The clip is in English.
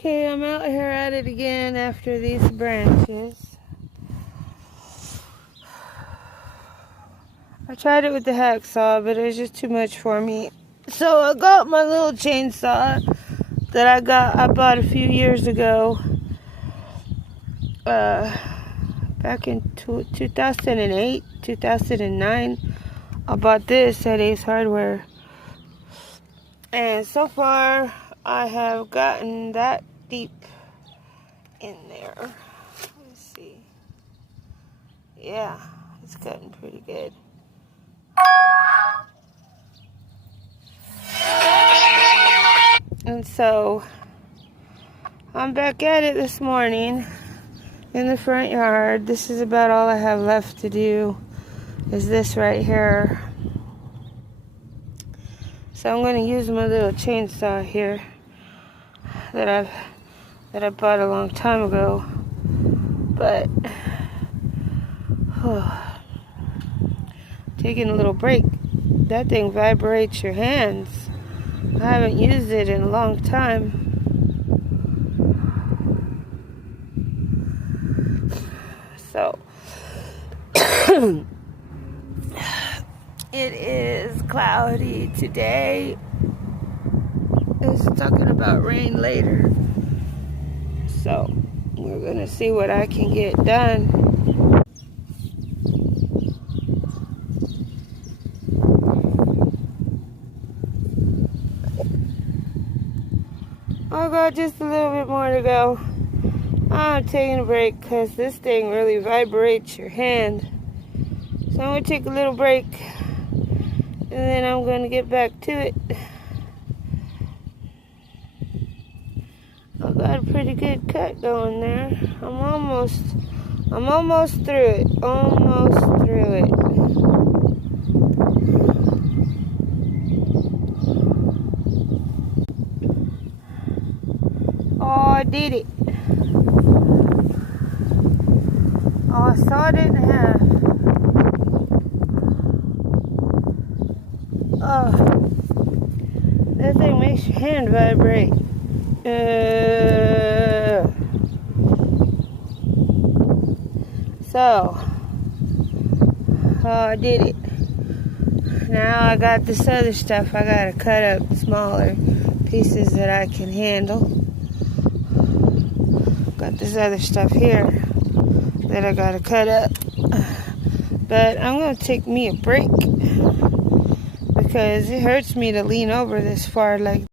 Okay, I'm out here at it again after these branches. I tried it with the hacksaw, but it was just too much for me. So I got my little chainsaw that I bought a few years ago. Back in 2008, 2009. I bought this at Ace Hardware. And so far, I have gotten that deep in there. Let's see. Yeah, it's gotten pretty good. And so, I'm back at it this morning in the front yard. This is about all I have left to do, is this right here. So I'm going to use my little chainsaw here that I bought a long time ago. But taking a little break. That thing vibrates your hands. I haven't used it in a long time. So it is cloudy today. It's talking about rain later. So we're gonna see what I can get done. I got just a little bit more to go. I'm taking a break because this thing really vibrates your hand. So I'm going to take a little break and then I'm going to get back to it. I got a pretty good cut going there. I'm almost through it. Almost through it. Oh, I did it. Oh, I sawed it in half. Oh, that thing makes your hand vibrate. So, I did it. Now I got this other stuff. I gotta cut up smaller pieces that I can handle. Got this other stuff here that I gotta cut up. But I'm gonna take me a break because it hurts me to lean over this far like